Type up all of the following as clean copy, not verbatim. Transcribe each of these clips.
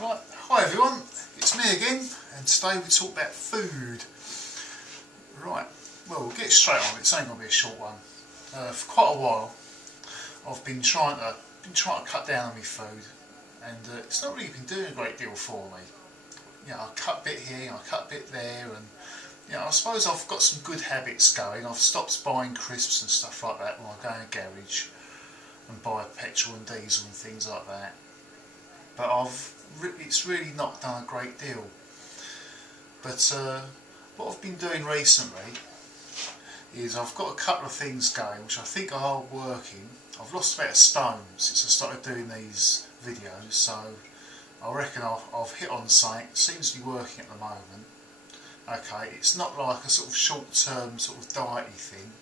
Right, hi everyone, it's me again, and today we talk about food. Right, well we'll get straight on. It's only going to be a short one. For quite a while, I've been trying to cut down on my food, and it's not really been doing a great deal for me. You know, I cut a bit here, I cut a bit there, and you know, I suppose I've got some good habits going. I've stopped buying crisps and stuff like that when I go in a garage and buy petrol and diesel and things like that. But it's really not done a great deal. But what I've been doing recently is I've got a couple of things going which I think are working. I've lost about a stone since I started doing these videos, so I reckon I've hit on something. It seems to be working at the moment. Okay, it's not like a sort of short-term sort of diety thing,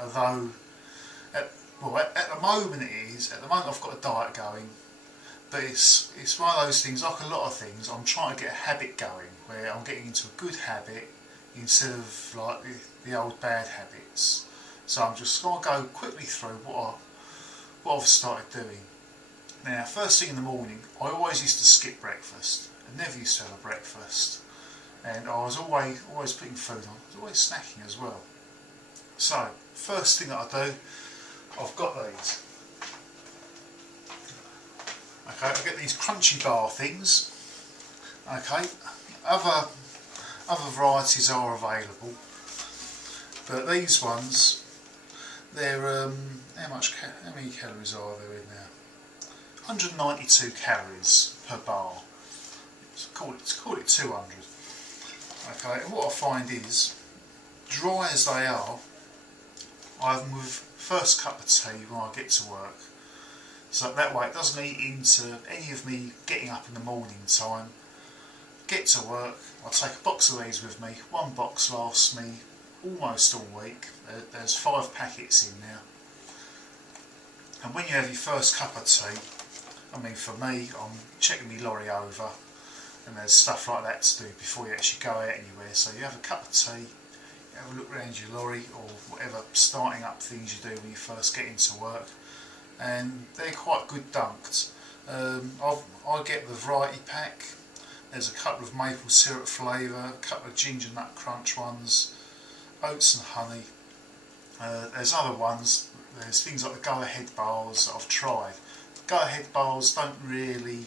although at the moment it is. At the moment I've got a diet going, but it's one of those things, like a lot of things, I'm trying to get a habit going, where I'm getting into a good habit instead of like the old bad habits. So I'm just going to go quickly through what I've started doing. Now, first thing in the morning, I always used to skip breakfast. I never used to have a breakfast, and I was always putting food on. I was always snacking as well. So, first thing that I do, I've got these. Okay, I get these crunchy bar things. Okay, other varieties are available, but these ones, they're how many calories are there in there? 192 calories per bar. Let's call it 200. Okay, and what I find is, dry as they are, I have them with first cup of tea when I get to work. So that way it doesn't eat into any of me getting up in the morning time. Get to work, I'll take a box of these with me. One box lasts me almost all week. There's 5 packets in there. And when you have your first cup of tea, I mean for me, I'm checking my lorry over, and there's stuff like that to do before you actually go out anywhere. So you have a cup of tea, you have a look around your lorry or whatever starting up things you do when you first get into work, and they're quite good dunked. I get the variety pack. There's a couple of maple syrup flavour, a couple of ginger nut crunch ones, oats and honey. There's other ones. There's things like the Go Ahead bars that I've tried. Go Ahead bars don't really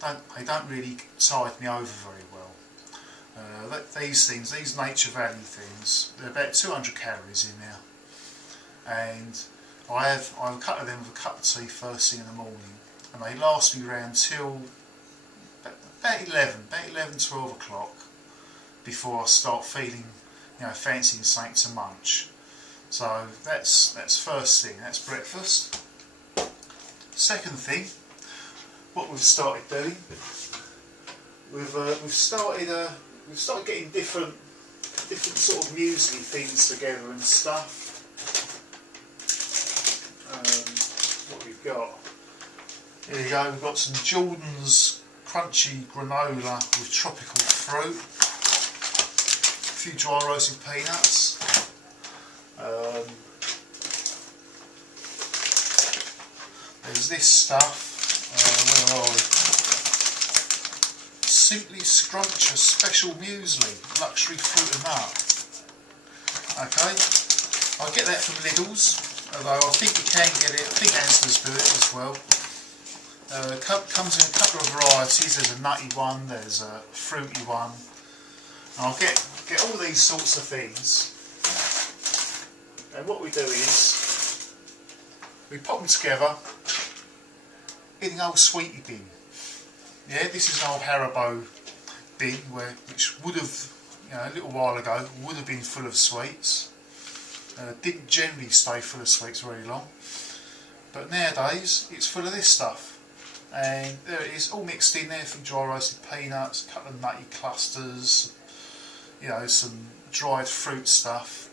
tide me over very well. These things, these Nature Valley things, they're about 200 calories in there, and I have a couple of them with a cup of tea first thing in the morning, and they last me around till about 12 o'clock before I start feeling, you know, fancying something to munch. So that's first thing, that's breakfast. Second thing, what we've started doing, we've started getting different sort of muesli things together and stuff. What we've got, here we go. We've got some Jordan's crunchy granola with tropical fruit, a few dry roasted peanuts. There's this stuff. Where are we? Simply Scrumptious Special Muesli, Luxury Fruit and Nut. Okay, I'll get that from Lidl's, although I think you can get it. I think Asda's do it as well. Comes in a couple of varieties. There's a nutty one, there's a fruity one. And I'll get all these sorts of things. And what we do is we pop them together in an old sweetie bin. Yeah, this is an old Haribo bin which would have, you know, a little while ago would have been full of sweets. Didn't generally stay full of sweets very long, but nowadays it's full of this stuff. And there it is, all mixed in there, from dry roasted peanuts, a couple of nutty clusters, you know, some dried fruit stuff.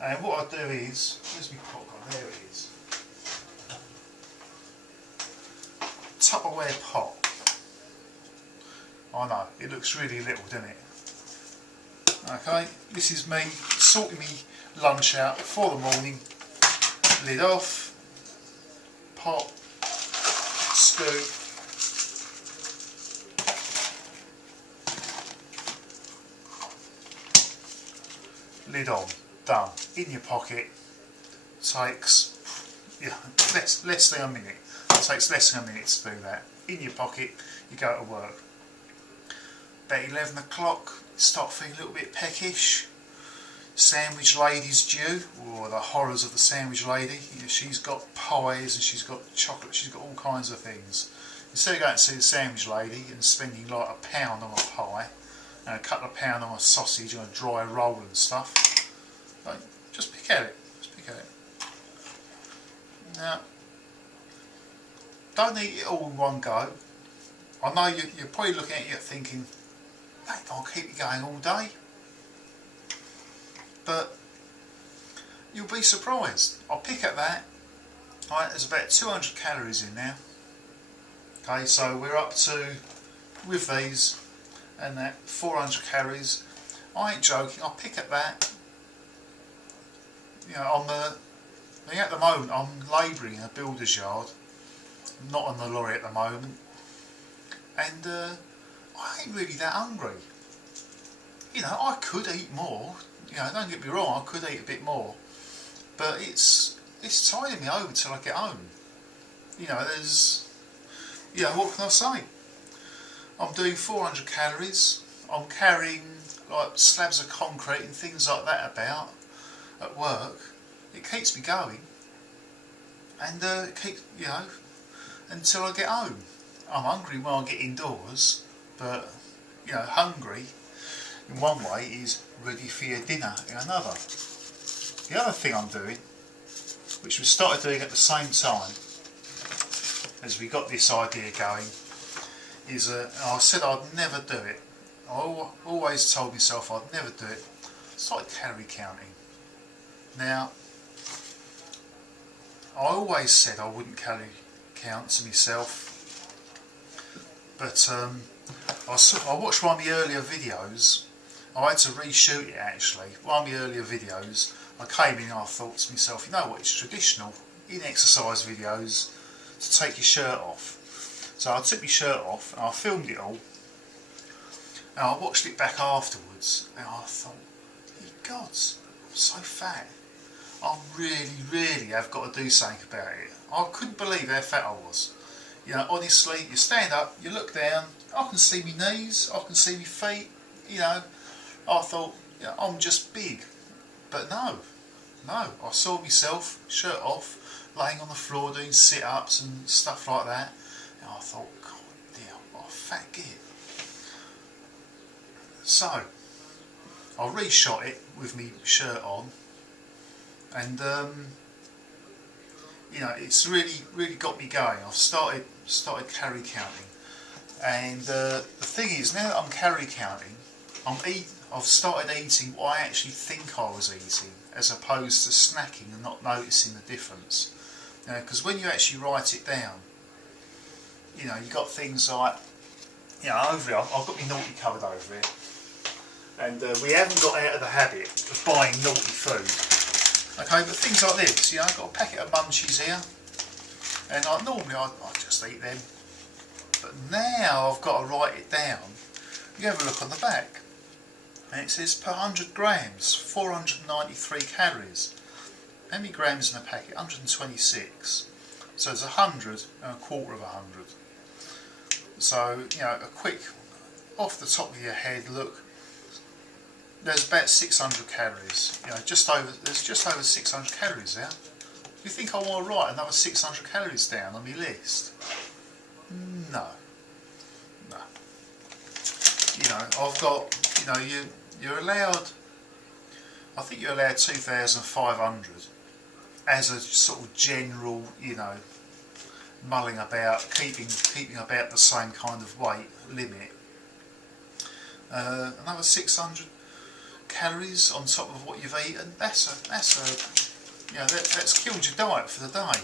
And what I do is, where's my popcorn? There it is. Tupperware pot. I know, it looks really little, doesn't it? Okay, this is me sorting me lunch out for the morning. Lid off, pot, scoop, lid on, done. In your pocket. Takes less than a minute. It takes less than a minute to do that. In your pocket, you go to work. About 11 o'clock, start feeling a little bit peckish. Sandwich lady's due, or the horrors of the sandwich lady. She's got pies and she's got chocolate, she's got all kinds of things. Instead of going to see the sandwich lady and spending like £1 on a pie and a couple of pounds on a sausage and a dry roll and stuff, like, just pick at it. Just pick at it. Now, don't eat it all in one go. I know you're probably looking at it thinking, mate, I'll keep it going all day. But you'll be surprised. I'll pick at that. Right, there's about 200 calories in there. Okay, so we're up to, with these and that, 400 calories. I ain't joking, I'll pick at that. You know, at the moment I'm labouring in a builder's yard, not on the lorry at the moment, and I ain't really that hungry. You know, I could eat more. You know, don't get me wrong, I could eat a bit more, but it's tiding me over till I get home. You know, what can I say? I'm doing 400 calories. I'm carrying like slabs of concrete and things like that about at work. It keeps me going, and until I get home. I'm hungry when I get indoors, but you know, hungry in one way is ready for your dinner in another. The other thing I'm doing, which we started doing at the same time as we got this idea going, is I said I'd never do it. I always told myself I'd never do it. I started calorie counting. Now, I always said I wouldn't calorie count to myself, but I watched one of the earlier videos. I had to reshoot it actually. One of the earlier videos, I came in and I thought to myself, you know what, it's traditional in exercise videos to take your shirt off. So I took my shirt off and I filmed it all, and I watched it back afterwards and I thought, ye gods, I'm so fat. I really have got to do something about it. I couldn't believe how fat I was. You know, honestly, you stand up, you look down, I can see my knees, I can see my feet, you know. I thought, you know, I'm just big. But no, I saw myself, shirt off, laying on the floor doing sit-ups and stuff like that. And I thought, God dear, what a fat git. So, I reshot it with my shirt on, and you know, it's really got me going. I've started calorie counting, and the thing is, now that I'm calorie counting, I've started eating what I actually think I was eating, as opposed to snacking and not noticing the difference. Because when you actually write it down, you know, you got things like, you know, over here, I've got my naughty cupboard over here, and we haven't got out of the habit of buying naughty food. Okay, but things like this, you know, I've got a packet of munchies here, and like normally I just eat them, but now I've got to write it down. You have a look on the back, and it says per 100 grams, 493 calories. How many grams in a packet? 126. So there's 100 and a quarter of 100. So, you know, a quick, off the top of your head look, there's about 600 calories. You know, there's just over 600 calories there. Do you think I want to write another 600 calories down on my list? No. You know, I've got, you know, you're allowed, I think you're allowed 2,500 as a sort of general, you know, mulling about, keeping about the same kind of weight limit. Another 600 calories on top of what you've eaten, you know, that's killed your diet for the day.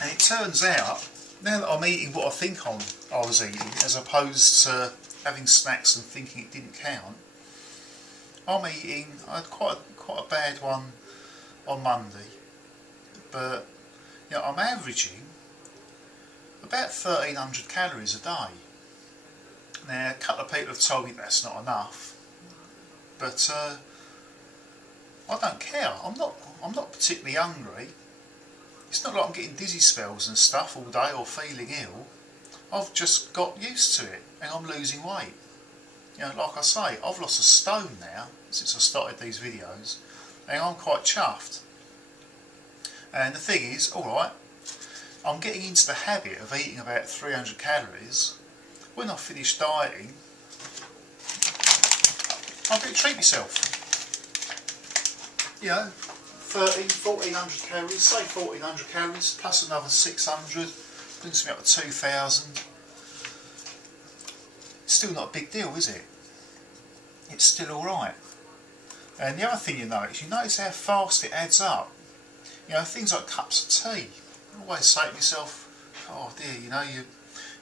And it turns out, now that I'm eating what I think I was eating, as opposed to having snacks and thinking it didn't count, I'm eating, I had quite a bad one on Monday, but you know, I'm averaging about 1300 calories a day. Now a couple of people have told me that's not enough, but I don't care. I'm not particularly hungry. It's not like I'm getting dizzy spells and stuff all day or feeling ill. I've just got used to it and I'm losing weight. You know, like I say, I've lost a stone now since I started these videos and I'm quite chuffed. And the thing is, alright, I'm getting into the habit of eating about 300 calories. When I finish dieting, I'm going to treat myself. You know, 1400 calories, say 1400 calories plus another 600, brings me up to 2000. Still not a big deal, is it? It's still alright. And the other thing you notice how fast it adds up. You know, things like cups of tea. I always say to myself, oh dear, you know,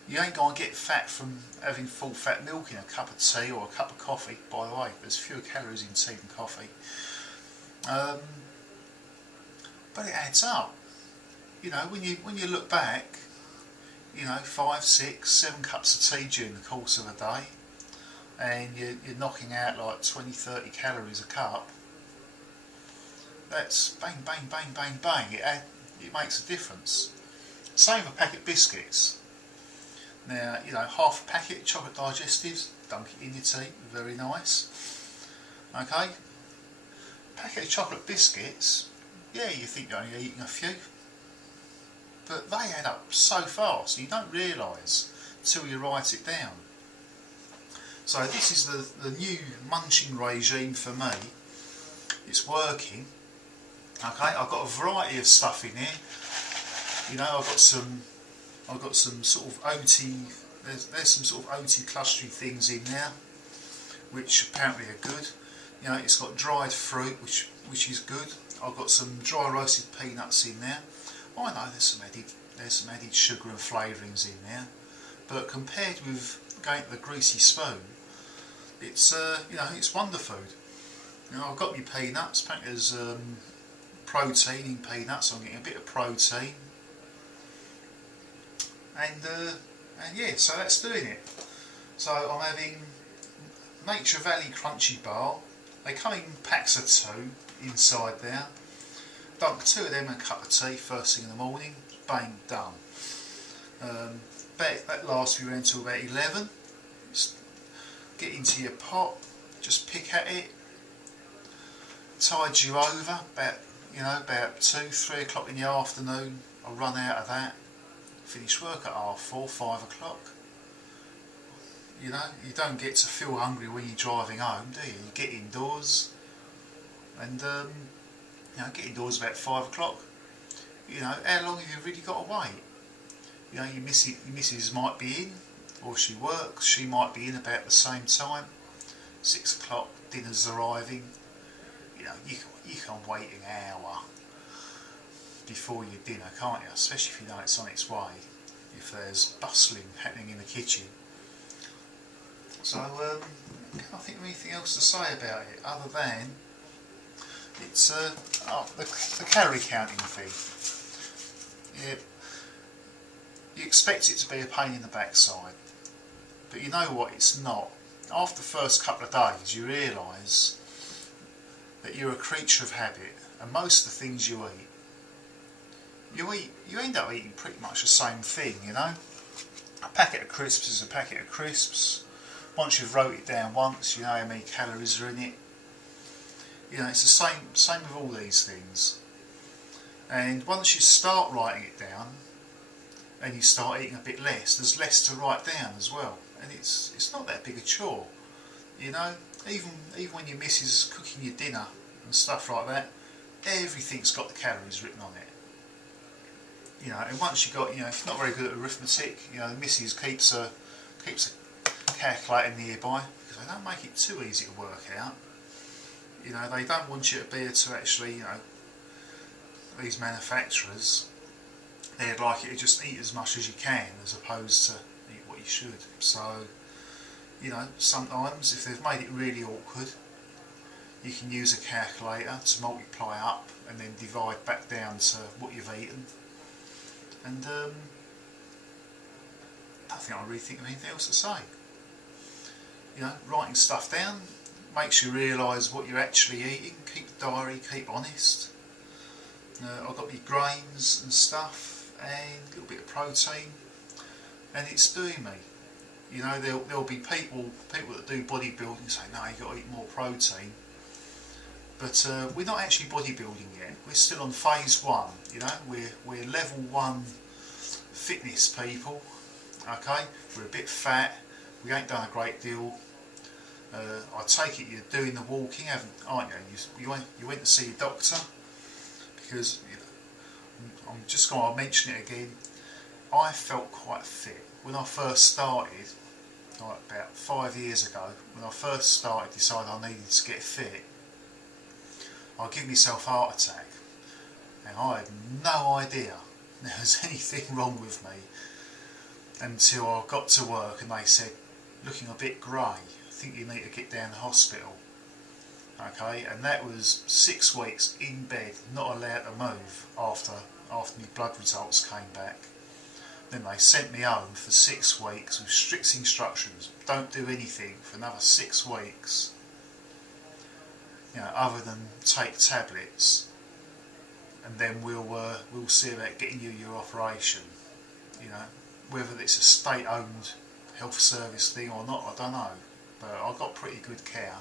you ain't going to get fat from having full fat milk in a cup of tea or a cup of coffee. By the way, there's fewer calories in tea than coffee. But it adds up. You know, when you look back, you know, 5, 6, 7 cups of tea during the course of a day, and you're knocking out like 20, 30 calories a cup. That's bang, bang, bang, bang, bang. It makes a difference. Same with a packet of biscuits. Now, you know, half a packet of chocolate digestives, dunk it in your tea, very nice. Okay, packet of chocolate biscuits, yeah, you think you're only eating a few, but they add up so fast you don't realise until you write it down. So this is the new munching regime for me. It's working. Okay, I've got a variety of stuff in here. You know, I've got some sort of oaty. There's some sort of oaty clustery things in there, which apparently are good. You know, it's got dried fruit, which is good. I've got some dry roasted peanuts in there. I know there's some added sugar and flavourings in there, but compared with going to the greasy spoon, it's you know, it's wonder food. You know, I've got my peanuts. Apparently there's protein in peanuts, so I'm getting a bit of protein, and yeah, so that's doing it. So I'm having Nature Valley Crunchy Bar. They come in packs of 2 inside there. Dunk 2 of them in a cup of tea first thing in the morning. Bang, done. That lasts me around till about 11. Just get into your pot, just pick at it. Tides you over about 2, 3 o'clock in the afternoon. I'll run out of that. Finish work at 4:30, 5 o'clock. You know, you don't get to feel hungry when you're driving home, do you? You get indoors, and you know, get indoors about 5 o'clock. You know, how long have you really got to wait? You know, your missus might be in, or she works. She might be in about the same time. 6 o'clock, dinner's arriving. You know, you can wait an hour before your dinner, can't you? Especially if you know it's on its way. If there's bustling happening in the kitchen. So I can't think of anything else to say about it other than it's the calorie counting thing. You expect it to be a pain in the backside, but you know what, it's not. After the first couple of days you realise that you're a creature of habit, and most of the things you end up eating pretty much the same thing, you know. A packet of crisps is a packet of crisps. Once you've wrote it down once, you know how many calories are in it. You know, it's the same with all these things. And once you start writing it down, and you start eating a bit less, there's less to write down as well. And it's not that big a chore. You know, even when your missus is cooking your dinner and stuff like that, everything's got the calories written on it. You know, and once you got, you know, if you're not very good at arithmetic, you know, the missus keeps a calculator nearby, because they don't make it too easy to work out. You know, they don't want you to be able to actually, you know, these manufacturers, they'd like you to just eat as much as you can as opposed to eat what you should. So, you know, sometimes if they've made it really awkward, you can use a calculator to multiply up and then divide back down to what you've eaten. And I don't think I really think of anything else to say. You know, writing stuff down makes you realise what you're actually eating. Keep a diary, keep honest. I've got my grains and stuff and a little bit of protein, and it's doing me. You know, there'll be people that do bodybuilding say, no, you've got to eat more protein. But we're not actually bodybuilding yet. We're still on phase 1. You know, we're level 1 fitness people. Okay, we're a bit fat. We ain't done a great deal. I take it you're doing the walking, aren't you? You went to see a doctor, because you know, I'm just going to mention it again. I felt quite fit when I first started, like about 5 years ago. When I first started, decided I needed to get fit. I give myself a heart attack, and I had no idea there was anything wrong with me until I got to work and they said, looking a bit grey, I think you need to get down to hospital. Okay, and that was 6 weeks in bed, not allowed to move after my blood results came back. Then they sent me home for 6 weeks with strict instructions, don't do anything for another 6 weeks. You know, other than take tablets, and then we'll see about getting you your operation. You know, whether it's a state-owned health service thing or not, I don't know. But I got pretty good care.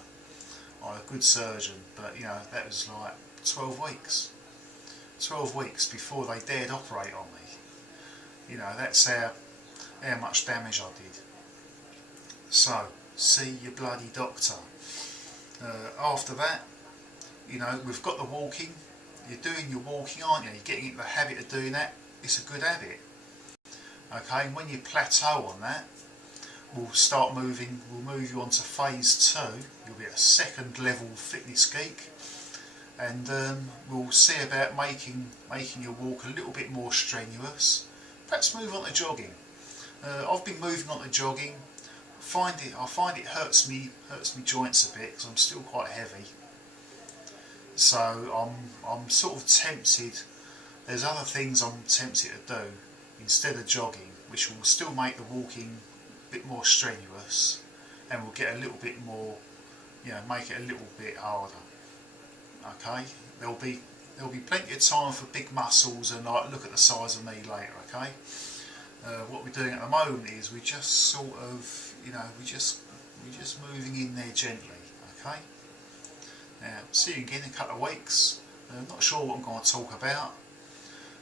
I had a good surgeon, but you know, that was like 12 weeks. 12 weeks before they dared operate on me. You know, that's how much damage I did. So, see your bloody doctor. After that, you know, we've got the walking. You're doing your walking, aren't you? You're getting into the habit of doing that. It's a good habit. Okay, and when you plateau on that, we'll move you on to phase 2. You'll be a 2nd level fitness geek, and we'll see about making your walk a little bit more strenuous. Perhaps move on to jogging. I've been moving on to jogging. I find it hurts me joints a bit because I'm still quite heavy. So I'm sort of tempted. There's other things I'm tempted to do instead of jogging, which will still make the walking a bit more strenuous, and will get a little bit more, you know, make it a little bit harder. Okay, there'll be plenty of time for big muscles and like look at the size of me later. Okay. What we're doing at the moment is we're just sort of, you know, we're just moving in there gently. Okay. Now, see you again in a couple of weeks. I'm not sure what I'm going to talk about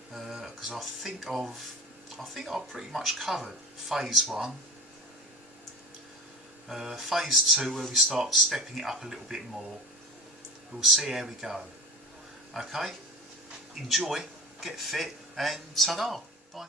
because I think I've pretty much covered phase 1. Phase 2, where we start stepping it up a little bit more. We'll see how we go. Okay. Enjoy, get fit, and ta-da. Bye.